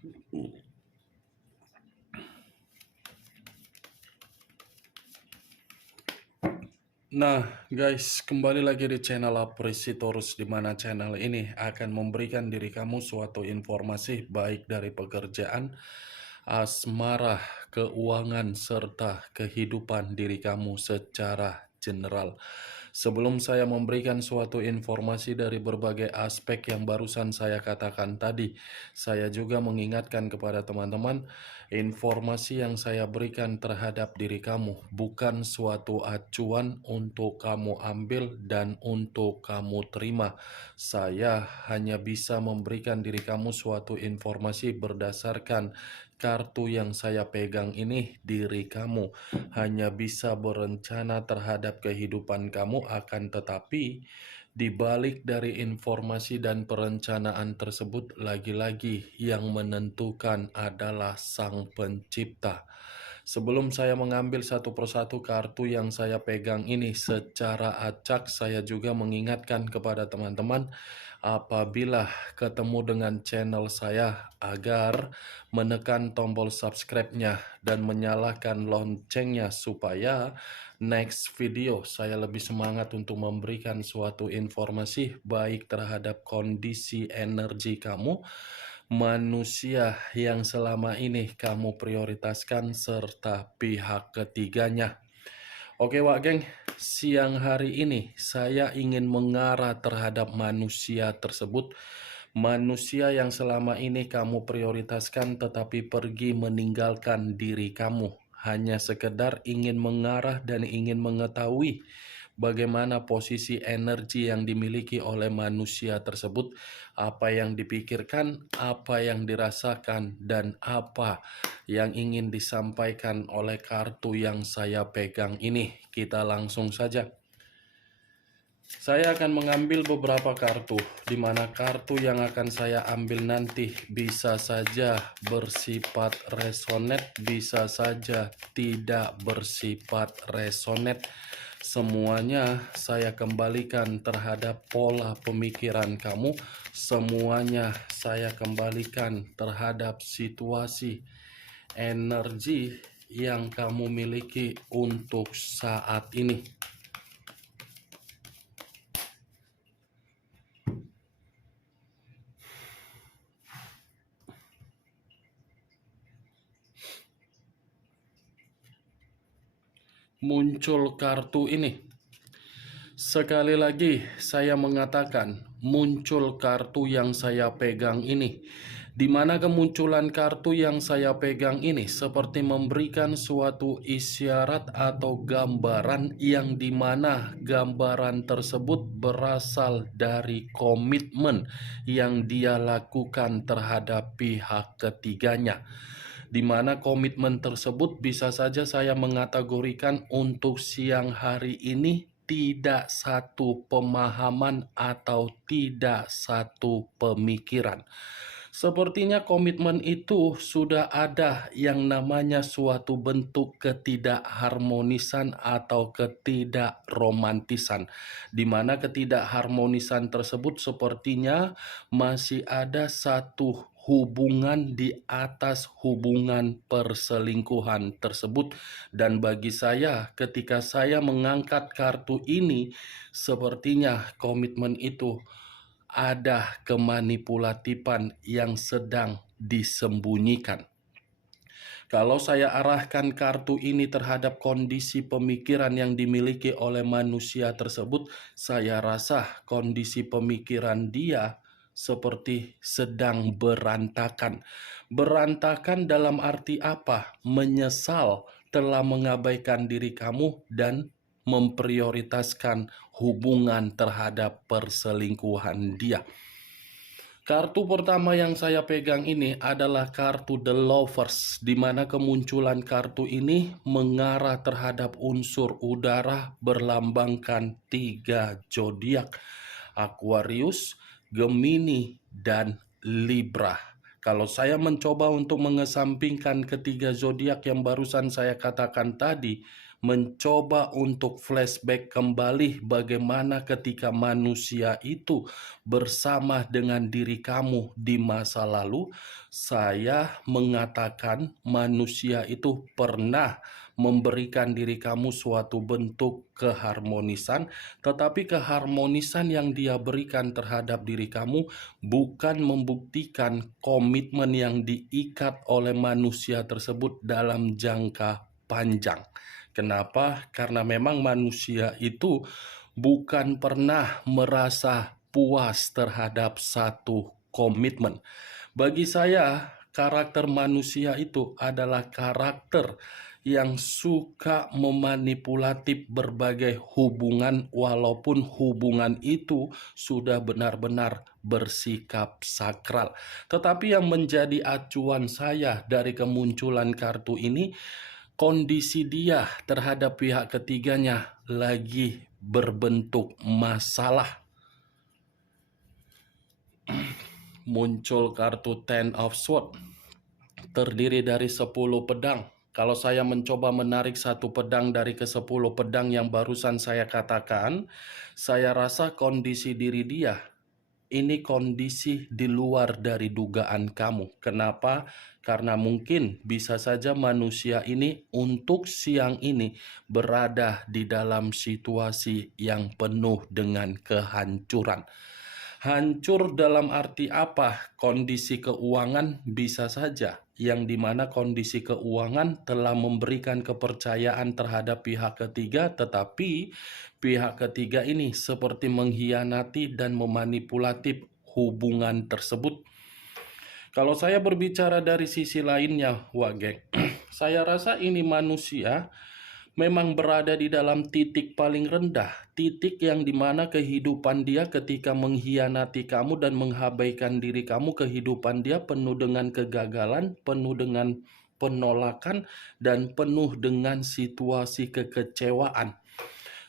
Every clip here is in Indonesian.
Nah, guys, kembali lagi di channel Apresitorus, di mana channel ini akan memberikan diri kamu suatu informasi baik dari pekerjaan, asmara, keuangan, serta kehidupan diri kamu secara general. Sebelum saya memberikan suatu informasi dari berbagai aspek yang barusan saya katakan tadi, saya juga mengingatkan kepada teman-teman, informasi yang saya berikan terhadap diri kamu bukan suatu acuan untuk kamu ambil dan untuk kamu terima. Saya hanya bisa memberikan diri kamu suatu informasi berdasarkan kartu yang saya pegang ini. Diri kamu hanya bisa berencana terhadap kehidupan kamu, akan tetapi di balik dari informasi dan perencanaan tersebut, lagi-lagi yang menentukan adalah Sang Pencipta. Sebelum saya mengambil satu persatu kartu yang saya pegang ini secara acak, saya juga mengingatkan kepada teman-teman, apabila ketemu dengan channel saya, agar menekan tombol subscribe-nya dan menyalakan loncengnya supaya next video saya lebih semangat untuk memberikan suatu informasi baik terhadap kondisi energi kamu, manusia yang selama ini kamu prioritaskan, serta pihak ketiganya. Oke Wak Geng, siang hari ini saya ingin mengarah terhadap manusia tersebut. Manusia yang selama ini kamu prioritaskan tetapi pergi meninggalkan diri kamu. Hanya sekedar ingin mengarah dan ingin mengetahui bagaimana posisi energi yang dimiliki oleh manusia tersebut, apa yang dipikirkan, apa yang dirasakan, dan apa yang ingin disampaikan oleh kartu yang saya pegang ini. Kita langsung saja. Saya akan mengambil beberapa kartu, di mana kartu yang akan saya ambil nanti bisa saja bersifat resonet, bisa saja tidak bersifat resonet. Semuanya saya kembalikan terhadap pola pemikiran kamu, semuanya saya kembalikan terhadap situasi energi yang kamu miliki untuk saat ini. Muncul kartu ini. Sekali lagi saya mengatakan, muncul kartu yang saya pegang ini. Di mana kemunculan kartu yang saya pegang ini seperti memberikan suatu isyarat atau gambaran, yang dimana gambaran tersebut berasal dari komitmen yang dia lakukan terhadap pihak ketiganya. Di mana komitmen tersebut bisa saja saya mengategorikan untuk siang hari ini tidak satu pemahaman atau tidak satu pemikiran. Sepertinya komitmen itu sudah ada yang namanya suatu bentuk ketidakharmonisan atau ketidakromantisan, di mana ketidakharmonisan tersebut sepertinya masih ada satu hubungan di atas hubungan perselingkuhan tersebut. Dan bagi saya, ketika saya mengangkat kartu ini, sepertinya komitmen itu ada kemanipulatifan yang sedang disembunyikan. Kalau saya arahkan kartu ini terhadap kondisi pemikiran yang dimiliki oleh manusia tersebut, saya rasa kondisi pemikiran dia seperti sedang berantakan. Berantakan dalam arti apa? Menyesal telah mengabaikan diri kamu dan memprioritaskan hubungan terhadap perselingkuhan dia. Kartu pertama yang saya pegang ini adalah kartu The Lovers, di mana kemunculan kartu ini mengarah terhadap unsur udara berlambangkan 3 zodiak: Aquarius, Gemini, dan Libra. Kalau saya mencoba untuk mengesampingkan ketiga zodiak yang barusan saya katakan tadi, mencoba untuk flashback kembali bagaimana ketika manusia itu bersama dengan diri kamu di masa lalu, saya mengatakan manusia itu pernah memberikan diri kamu suatu bentuk keharmonisan, tetapi keharmonisan yang dia berikan terhadap diri kamu bukan membuktikan komitmen yang diikat oleh manusia tersebut dalam jangka panjang. Kenapa? Karena memang manusia itu bukan pernah merasa puas terhadap satu komitmen. Bagi saya, karakter manusia itu adalah karakter yang suka memanipulatif berbagai hubungan walaupun hubungan itu sudah benar-benar bersikap sakral. Tetapi yang menjadi acuan saya dari kemunculan kartu ini, kondisi dia terhadap pihak ketiganya lagi berbentuk masalah. Muncul kartu Ten of Swords, terdiri dari 10 pedang. Kalau saya mencoba menarik satu pedang dari ke-10 pedang yang barusan saya katakan, saya rasa kondisi diri dia ini kondisi di luar dari dugaan kamu. Kenapa? Karena mungkin bisa saja manusia ini untuk siang ini berada di dalam situasi yang penuh dengan kehancuran. Hancur dalam arti apa? Kondisi keuangan bisa saja, yang dimana kondisi keuangan telah memberikan kepercayaan terhadap pihak ketiga, tetapi pihak ketiga ini seperti mengkhianati dan memanipulatif hubungan tersebut. Kalau saya berbicara dari sisi lainnya, Wage, saya rasa ini manusia memang berada di dalam titik paling rendah, titik yang dimana kehidupan dia ketika mengkhianati kamu dan mengabaikan diri kamu, kehidupan dia penuh dengan kegagalan, penuh dengan penolakan, dan penuh dengan situasi kekecewaan.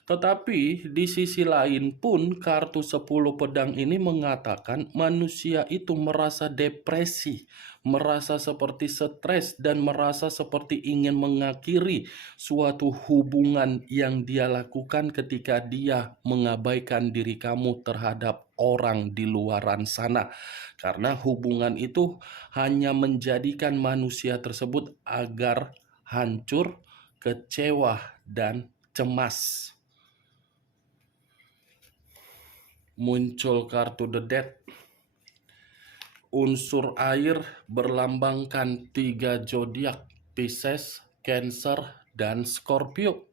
Tetapi di sisi lain pun kartu 10 pedang ini mengatakan manusia itu merasa depresi, merasa seperti stres dan merasa seperti ingin mengakhiri suatu hubungan yang dia lakukan ketika dia mengabaikan diri kamu terhadap orang di luaran sana. Karena hubungan itu hanya menjadikan manusia tersebut agar hancur, kecewa, dan cemas. Muncul kartu The Death. Unsur air berlambangkan 3 zodiak, Pisces, Cancer, dan Scorpio.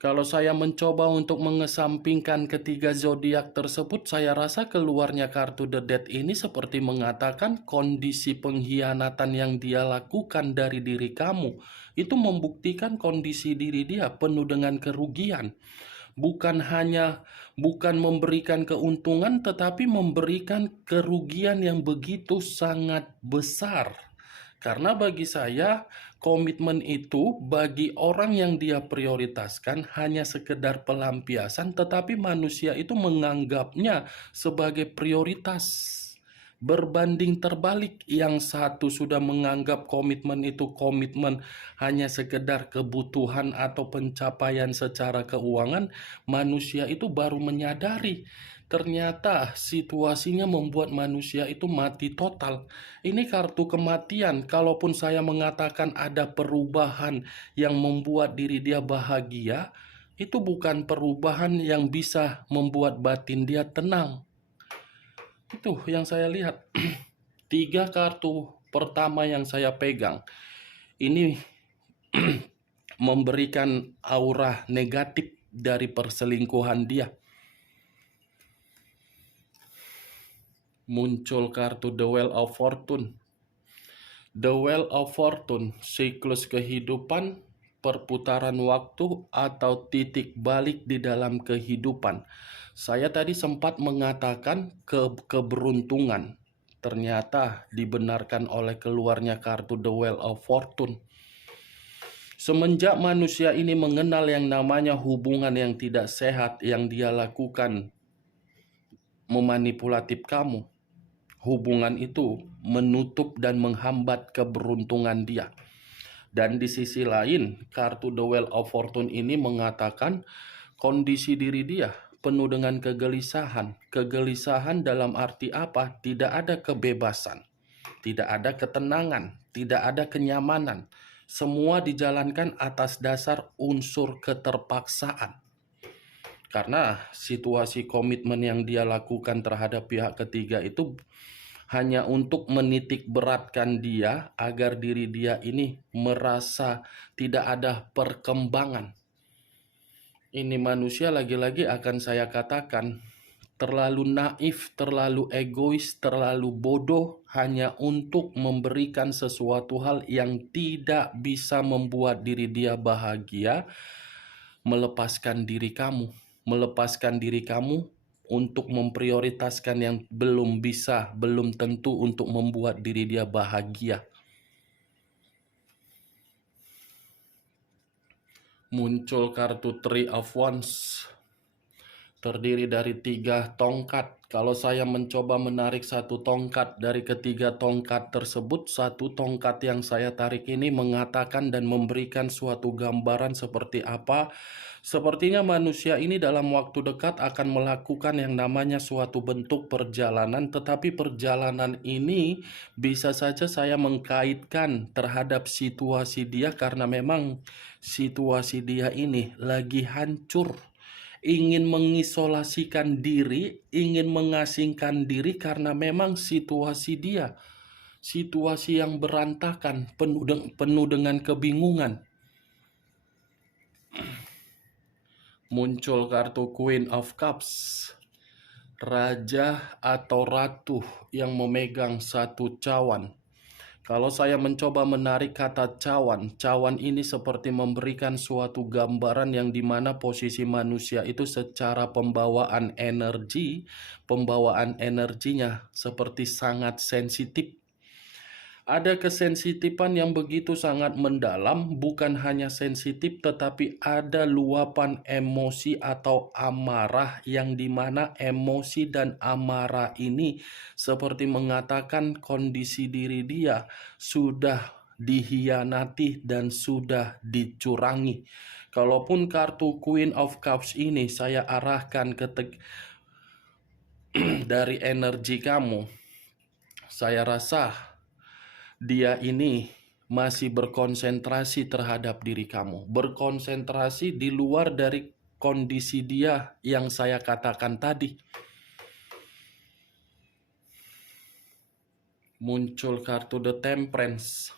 Kalau saya mencoba untuk mengesampingkan ketiga zodiak tersebut, saya rasa keluarnya kartu The Death ini seperti mengatakan kondisi pengkhianatan yang dia lakukan dari diri kamu itu membuktikan kondisi diri dia penuh dengan kerugian. Bukan memberikan keuntungan, tetapi memberikan kerugian yang begitu sangat besar. Karena bagi saya, komitmen itu bagi orang yang dia prioritaskan hanya sekedar pelampiasan, tetapi manusia itu menganggapnya sebagai prioritas. Berbanding terbalik, yang satu sudah menganggap komitmen itu komitmen hanya sekedar kebutuhan atau pencapaian secara keuangan, manusia itu baru menyadari ternyata situasinya membuat manusia itu mati total. Ini kartu kematian. Kalaupun saya mengatakan ada perubahan yang membuat diri dia bahagia, itu bukan perubahan yang bisa membuat batin dia tenang. Itu yang saya lihat. 3 kartu pertama yang saya pegang ini memberikan aura negatif dari perselingkuhan dia. Muncul kartu The Wheel of Fortune. The Wheel of Fortune, siklus kehidupan, perputaran waktu, atau titik balik di dalam kehidupan. Saya tadi sempat mengatakan keberuntungan. Ternyata dibenarkan oleh keluarnya kartu The Wheel of Fortune. Semenjak manusia ini mengenal yang namanya hubungan yang tidak sehat yang dia lakukan memanipulatif kamu, hubungan itu menutup dan menghambat keberuntungan dia. Dan di sisi lain, kartu The Wheel of Fortune ini mengatakan kondisi diri dia penuh dengan kegelisahan. Kegelisahan dalam arti apa? Tidak ada kebebasan, tidak ada ketenangan, tidak ada kenyamanan. Semua dijalankan atas dasar unsur keterpaksaan. Karena situasi komitmen yang dia lakukan terhadap pihak ketiga itu hanya untuk menitik beratkan dia agar diri dia ini merasa tidak ada perkembangan. Ini manusia lagi-lagi akan saya katakan terlalu naif, terlalu egois, terlalu bodoh hanya untuk memberikan sesuatu hal yang tidak bisa membuat diri dia bahagia, melepaskan diri kamu untuk memprioritaskan yang belum bisa, belum tentu untuk membuat diri dia bahagia. Muncul kartu Three of Wands, terdiri dari 3 tongkat. Kalau saya mencoba menarik 1 tongkat dari ketiga tongkat tersebut, 1 tongkat yang saya tarik ini mengatakan dan memberikan suatu gambaran seperti apa. Sepertinya manusia ini dalam waktu dekat akan melakukan yang namanya suatu bentuk perjalanan, tetapi perjalanan ini bisa saja saya mengkaitkan terhadap situasi dia karena memang situasi dia ini lagi hancur. Ingin mengisolasikan diri, ingin mengasingkan diri karena memang situasi dia, situasi yang berantakan, penuh dengan kebingungan. Muncul kartu Queen of Cups, raja atau ratu yang memegang 1 cawan. Kalau saya mencoba menarik kata cawan, cawan ini seperti memberikan suatu gambaran yang dimana posisi manusia itu secara pembawaan energinya seperti sangat sensitif. Ada kesensitifan yang begitu sangat mendalam, bukan hanya sensitif tetapi ada luapan emosi atau amarah yang dimana emosi dan amarah ini seperti mengatakan kondisi diri dia sudah dihianati dan sudah dicurangi. Kalaupun kartu Queen of Cups ini saya arahkan dari energi kamu, saya rasa dia ini masih berkonsentrasi terhadap diri kamu, berkonsentrasi di luar dari kondisi dia yang saya katakan tadi. Muncul kartu The Temperance,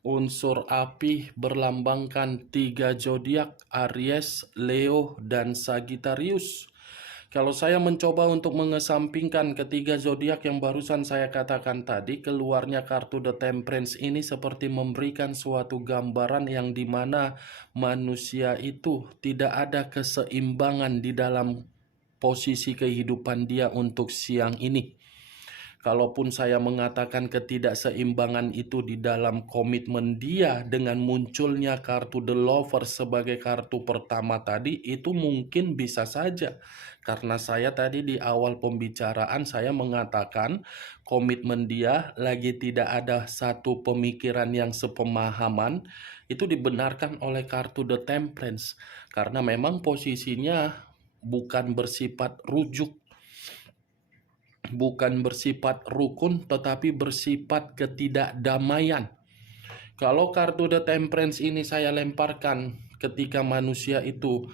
unsur api berlambangkan 3 zodiak, Aries, Leo, dan Sagittarius. Kalau saya mencoba untuk mengesampingkan ketiga zodiak yang barusan saya katakan tadi, keluarnya kartu The Temperance ini seperti memberikan suatu gambaran yang dimana manusia itu tidak ada keseimbangan di dalam posisi kehidupan dia untuk siang ini. Kalaupun saya mengatakan ketidakseimbangan itu di dalam komitmen dia dengan munculnya kartu The Lover sebagai kartu pertama tadi, itu mungkin bisa saja. Karena saya tadi di awal pembicaraan saya mengatakan komitmen dia lagi tidak ada satu pemikiran yang sepemahaman, itu dibenarkan oleh kartu The Temperance. Karena memang posisinya bukan bersifat rujuk, bukan bersifat rukun, tetapi bersifat ketidakdamaian. Kalau kartu The Temperance ini saya lemparkan ketika manusia itu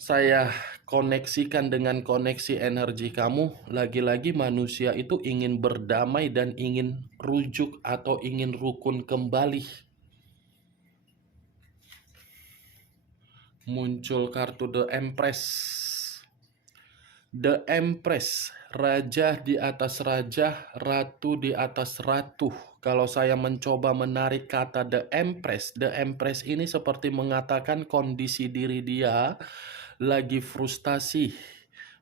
saya koneksikan dengan koneksi energi kamu, lagi-lagi manusia itu ingin berdamai dan ingin rujuk atau ingin rukun kembali. Muncul kartu The Empress. The Empress, raja di atas raja, ratu di atas ratu. Kalau saya mencoba menarik kata The Empress ini seperti mengatakan kondisi diri dia lagi frustasi.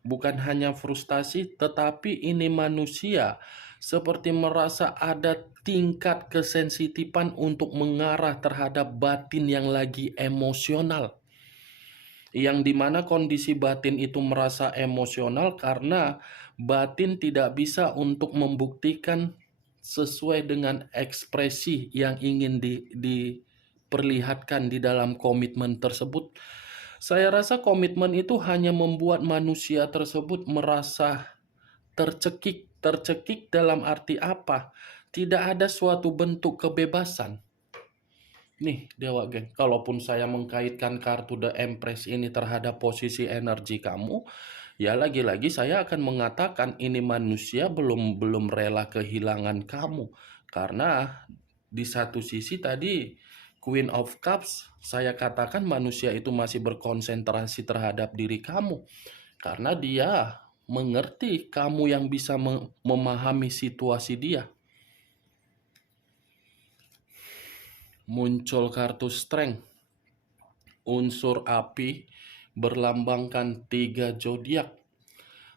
Bukan hanya frustasi, tetapi ini manusia seperti merasa ada tingkat kesensitifan untuk mengarah terhadap batin yang lagi emosional. Yang dimana kondisi batin itu merasa emosional karena batin tidak bisa untuk membuktikan sesuai dengan ekspresi yang ingin diperlihatkan di dalam komitmen tersebut. Saya rasa komitmen itu hanya membuat manusia tersebut merasa tercekik. Tercekik dalam arti apa? Tidak ada suatu bentuk kebebasan. Nih, Dewa Geng, kalaupun saya mengkaitkan kartu The Empress ini terhadap posisi energi kamu, ya lagi-lagi saya akan mengatakan ini manusia belum rela kehilangan kamu. Karena di satu sisi tadi Queen of Cups, saya katakan manusia itu masih berkonsentrasi terhadap diri kamu. Karena dia mengerti kamu yang bisa memahami situasi dia. Muncul kartu Strength, unsur api berlambangkan 3 zodiak,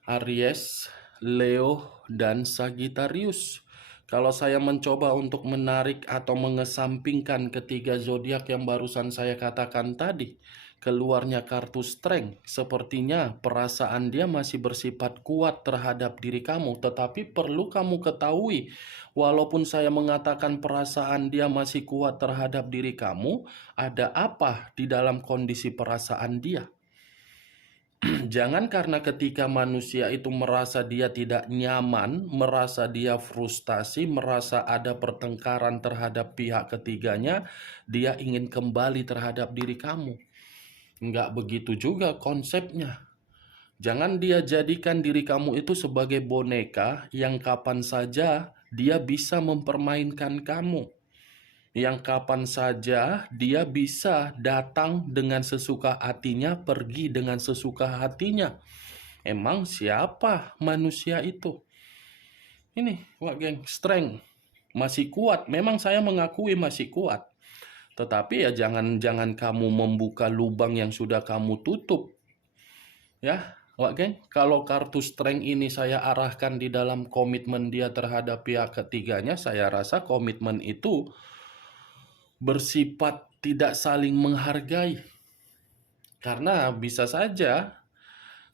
Aries, Leo, dan Sagittarius. Kalau saya mencoba untuk menarik atau mengesampingkan ketiga zodiak yang barusan saya katakan tadi, keluarnya kartu Strength, sepertinya perasaan dia masih bersifat kuat terhadap diri kamu. Tetapi perlu kamu ketahui, walaupun saya mengatakan perasaan dia masih kuat terhadap diri kamu, ada apa di dalam kondisi perasaan dia? Jangan karena ketika manusia itu merasa dia tidak nyaman, merasa dia frustasi, merasa ada pertengkaran terhadap pihak ketiganya, dia ingin kembali terhadap diri kamu. Enggak begitu juga konsepnya. Jangan dia jadikan diri kamu itu sebagai boneka yang kapan saja dia bisa mempermainkan kamu. Yang kapan saja dia bisa datang dengan sesuka hatinya, pergi dengan sesuka hatinya. Emang siapa manusia itu? Ini, Wak Geng, Strength. Masih kuat, memang saya mengakui masih kuat. Tetapi ya jangan kamu membuka lubang yang sudah kamu tutup. Ya, Wak Geng, kalau kartu Strength ini saya arahkan di dalam komitmen dia terhadap pihak ketiganya, saya rasa komitmen itu bersifat tidak saling menghargai. Karena bisa saja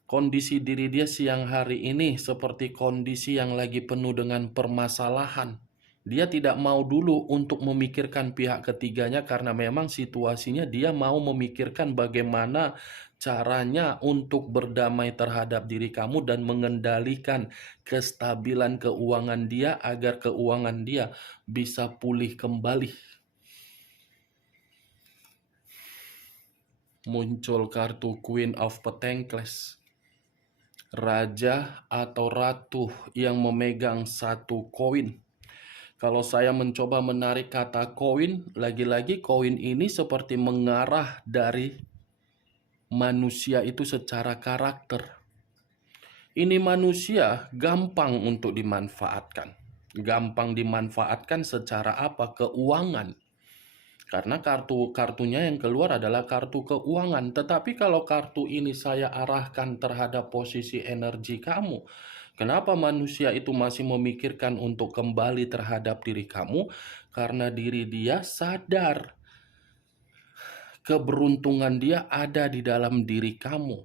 kondisi diri dia siang hari ini seperti kondisi yang lagi penuh dengan permasalahan. Dia tidak mau dulu untuk memikirkan pihak ketiganya karena memang situasinya dia mau memikirkan bagaimana caranya untuk berdamai terhadap diri kamu dan mengendalikan kestabilan keuangan dia agar keuangan dia bisa pulih kembali. Muncul kartu Queen of Pentacles. Raja atau ratu yang memegang satu koin. Kalau saya mencoba menarik kata koin, lagi-lagi koin ini seperti mengarah dari manusia itu secara karakter. Ini manusia gampang untuk dimanfaatkan. Gampang dimanfaatkan secara apa? Keuangan. Karena kartunya yang keluar adalah kartu keuangan. Tetapi kalau kartu ini saya arahkan terhadap posisi energi kamu, kenapa manusia itu masih memikirkan untuk kembali terhadap diri kamu? Karena diri dia sadar keberuntungan dia ada di dalam diri kamu.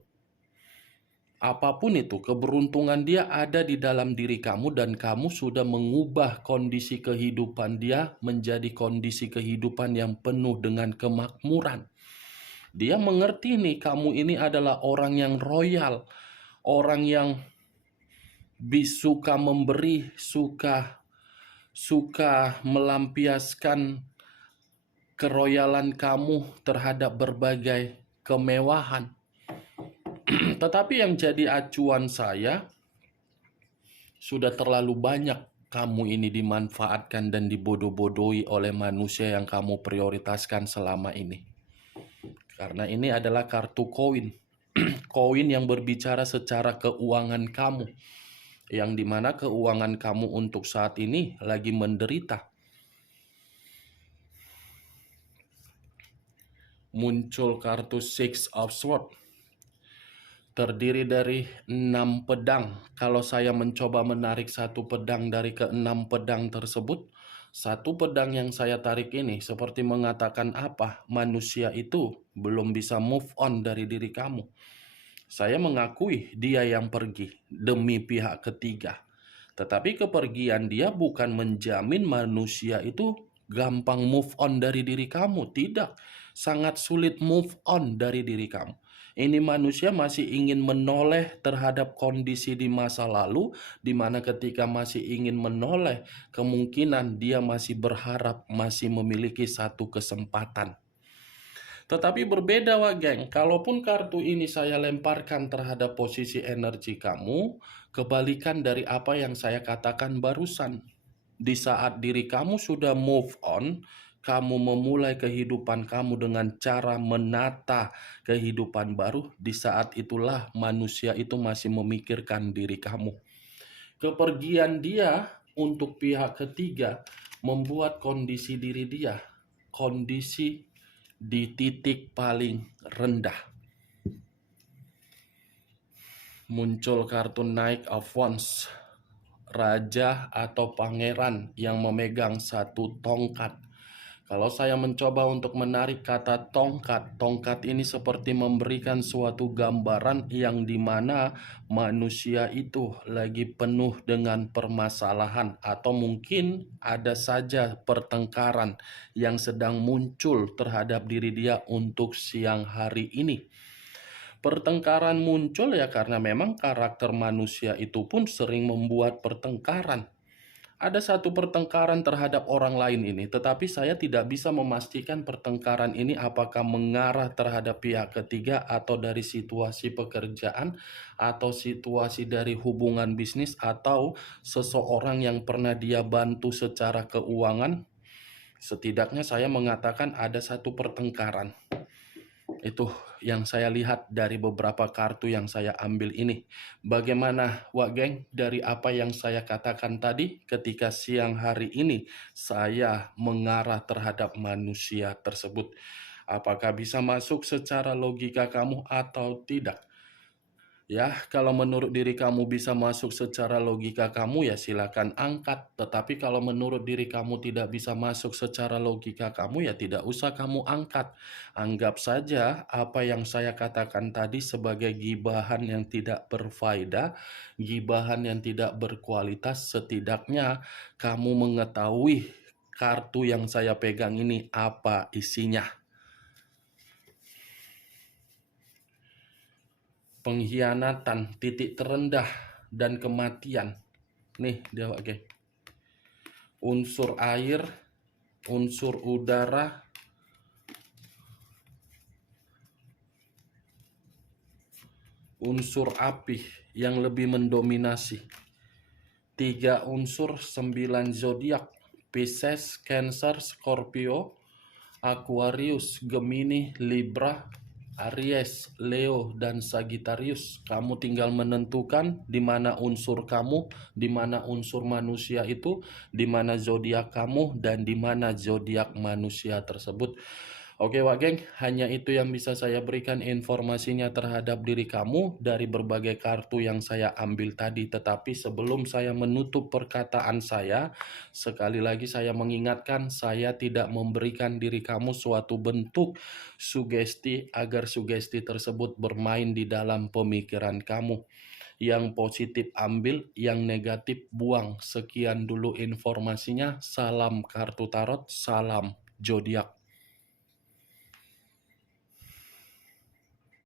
Apapun itu, keberuntungan dia ada di dalam diri kamu dan kamu sudah mengubah kondisi kehidupan dia menjadi kondisi kehidupan yang penuh dengan kemakmuran. Dia mengerti nih, kamu ini adalah orang yang royal, orang yang suka memberi, suka melampiaskan keroyalan kamu terhadap berbagai kemewahan. Tetapi yang jadi acuan saya, sudah terlalu banyak kamu ini dimanfaatkan dan dibodoh-bodohi oleh manusia yang kamu prioritaskan selama ini. Karena ini adalah kartu koin. Koin yang berbicara secara keuangan kamu. Yang dimana keuangan kamu untuk saat ini lagi menderita. Muncul kartu Six of Swords. Terdiri dari 6 pedang. Kalau saya mencoba menarik satu pedang dari ke-6 pedang tersebut, satu pedang yang saya tarik ini seperti mengatakan apa? Manusia itu belum bisa move on dari diri kamu. Saya mengakui dia yang pergi demi pihak ketiga. Tetapi kepergian dia bukan menjamin manusia itu gampang move on dari diri kamu. Tidak, sangat sulit move on dari diri kamu. Ini manusia masih ingin menoleh terhadap kondisi di masa lalu, di mana ketika masih ingin menoleh, kemungkinan dia masih berharap masih memiliki satu kesempatan. Tetapi berbeda geng, kalaupun kartu ini saya lemparkan terhadap posisi energi kamu, kebalikan dari apa yang saya katakan barusan. Di saat diri kamu sudah move on, kamu memulai kehidupan kamu dengan cara menata kehidupan baru, di saat itulah manusia itu masih memikirkan diri kamu. Kepergian dia untuk pihak ketiga membuat kondisi diri dia, kondisi di titik paling rendah. Muncul kartu Knight of Wands, raja atau pangeran yang memegang satu tongkat. Kalau saya mencoba untuk menarik kata tongkat, tongkat ini seperti memberikan suatu gambaran yang dimana manusia itu lagi penuh dengan permasalahan, atau mungkin ada saja pertengkaran yang sedang muncul terhadap diri dia untuk siang hari ini. Pertengkaran muncul ya karena memang karakter manusia itu pun sering membuat pertengkaran. Ada satu pertengkaran terhadap orang lain ini, tetapi saya tidak bisa memastikan pertengkaran ini apakah mengarah terhadap pihak ketiga atau dari situasi pekerjaan atau situasi dari hubungan bisnis atau seseorang yang pernah dia bantu secara keuangan. Setidaknya saya mengatakan ada satu pertengkaran. Itu yang saya lihat dari beberapa kartu yang saya ambil ini. Bagaimana geng dari apa yang saya katakan tadi ketika siang hari ini saya mengarah terhadap manusia tersebut? Apakah bisa masuk secara logika kamu atau tidak? Ya, kalau menurut diri kamu bisa masuk secara logika kamu ya silakan angkat. Tetapi kalau menurut diri kamu tidak bisa masuk secara logika kamu ya tidak usah kamu angkat. Anggap saja apa yang saya katakan tadi sebagai gibahan yang tidak berfaedah, gibahan yang tidak berkualitas. Setidaknya kamu mengetahui kartu yang saya pegang ini apa isinya. Pengkhianatan, titik terendah, dan kematian. Nih dia geng. Unsur air, unsur udara, unsur api yang lebih mendominasi. 3 unsur 9 zodiak: Pisces, Cancer, Scorpio, Aquarius, Gemini, Libra, Aries, Leo, dan Sagittarius. Kamu tinggal menentukan di mana unsur kamu, di mana unsur manusia itu, di mana zodiak kamu, dan di mana zodiak manusia tersebut. Oke geng, hanya itu yang bisa saya berikan informasinya terhadap diri kamu dari berbagai kartu yang saya ambil tadi. Tetapi sebelum saya menutup perkataan saya, sekali lagi saya mengingatkan, saya tidak memberikan diri kamu suatu bentuk sugesti agar sugesti tersebut bermain di dalam pemikiran kamu. Yang positif ambil, yang negatif buang. Sekian dulu informasinya. Salam kartu tarot, salam zodiak.